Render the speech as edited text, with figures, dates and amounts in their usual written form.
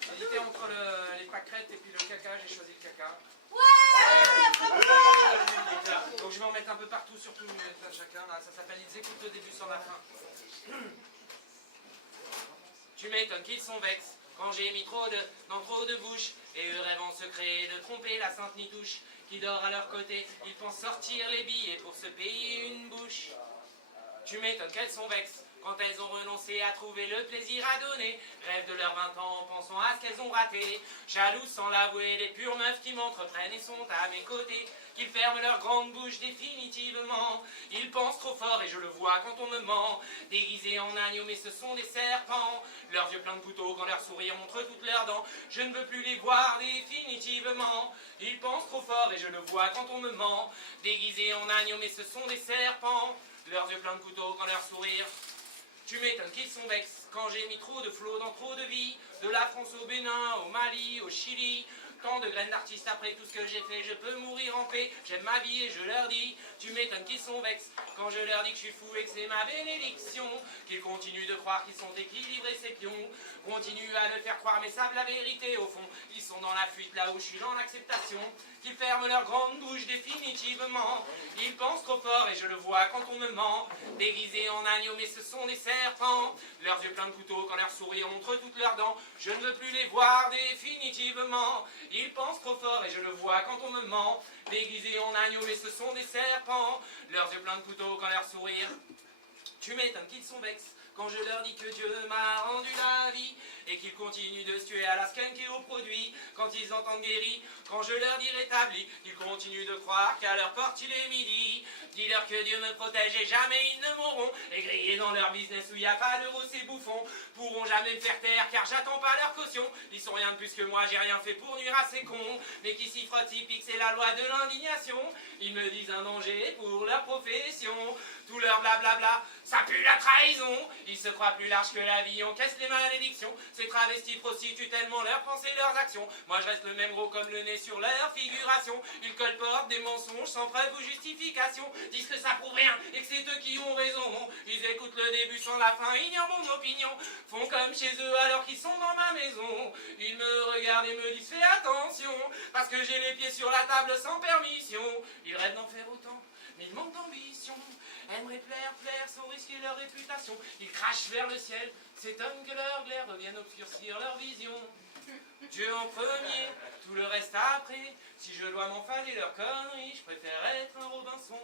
J'hésitais entre les pâquerettes et puis le caca, j'ai choisi le caca. Donc je vais en mettre un peu partout, surtout chacun. Là. Ça s'appelle Ils écoutent le début sans la fin. Tu m'étonnes qu'ils sont vexes quand j'ai mis dans trop de bouches. Et eux rêvent en secret de tromper la sainte Nitouche qui dort à leur côté. Ils pensent sortir les billets pour se payer une bouche. Tu m'étonnes qu'elles sont vexes quand elles ont renoncé à trouver le plaisir à donner. Rêvent de leurs 20 ans en pensant à ce qu'elles ont raté. Jalouses sans l'avouer, les pures meufs qui m'entreprennent et sont à mes côtés. Qu'ils ferment leur grande bouche définitivement. Ils pensent trop fort et je le vois quand on me ment. Déguisés en agneaux mais ce sont des serpents. Leurs yeux pleins de couteaux quand leur sourire montre toutes leurs dents. Je ne veux plus les voir définitivement. Ils pensent trop fort et je le vois quand on me ment. Déguisés en agneaux mais ce sont des serpents. Leurs yeux pleins de couteaux quand leur sourire. Tu m'étonnes qu'ils sont vexes quand j'ai mis trop de flots dans trop de vie. De la France au Bénin, au Mali, au Chili. Tant de graines d'artistes après tout ce que j'ai fait, je peux mourir en paix. J'aime ma vie et je leur dis, tu m'étonnes qu'ils sont vexes quand je leur dis que je suis fou et que c'est ma bénédiction. Qu'ils continuent de croire qu'ils sont équilibrés ces pions. Continuent à le faire croire mais savent la vérité au fond. Ils sont dans la fuite là où je suis dans l'acceptation. Qu'ils ferment leur grande bouche définitivement. Ils pensent trop fort et je le vois quand on me ment. Déguisés en agneaux mais ce sont des serpents. Leurs yeux pleins de couteaux quand leur sourire montre toutes leurs dents. Je ne veux plus les voir définitivement. Ils pensent trop fort et je le vois quand on me ment. Déguisés en agneaux mais ce sont des serpents. Leurs yeux pleins de couteaux quand leur sourire. Tu m'étonnes qu'ils sont vexes quand je leur dis que Dieu m'a rendu la vie et qu'ils continuent de se tuer à la skunk et aux produits quand ils entendent guéri. Quand je leur dis rétabli, ils continuent de croire qu'à leur porte il est midi. Dis-leur que Dieu me protège et jamais ils ne mourront. Et grillés dans leur business où il n'y a pas d'euros, ces bouffons pourront jamais me faire taire car j'attends pas leur caution. Ils sont rien de plus que moi, j'ai rien fait pour nuire à ces cons. Mais qui s'y frottent, s'y piquent, c'est la loi de l'indignation. Ils me disent un danger pour leur profession. Tout leur blablabla, ça pue la trahison. Ils se croient plus larges que la vie, encaissent les malédictions. Ces travestis prostituent tellement leurs pensées, leurs actions. Moi je reste le même gros comme le nez sur leur figuration. Ils colportent des mensonges sans preuve ou justification. Disent que ça prouve rien et que c'est eux qui ont raison. Ils écoutent le début sans la fin, ignorent mon opinion. Font comme chez eux alors qu'ils sont dans ma maison. Ils me regardent et me disent fais attention. Parce que j'ai les pieds sur la table sans permission. Ils rêvent d'en faire autant, mais ils manquent d'ambition. Aimeraient plaire sans risquer leur réputation. Ils crachent vers le ciel, s'étonnent que leur glaire revienne obscurcir leur vision. Dieu en premier, tout le reste après. Si je dois m'enfader leurs conneries, je préfère être un Robinson.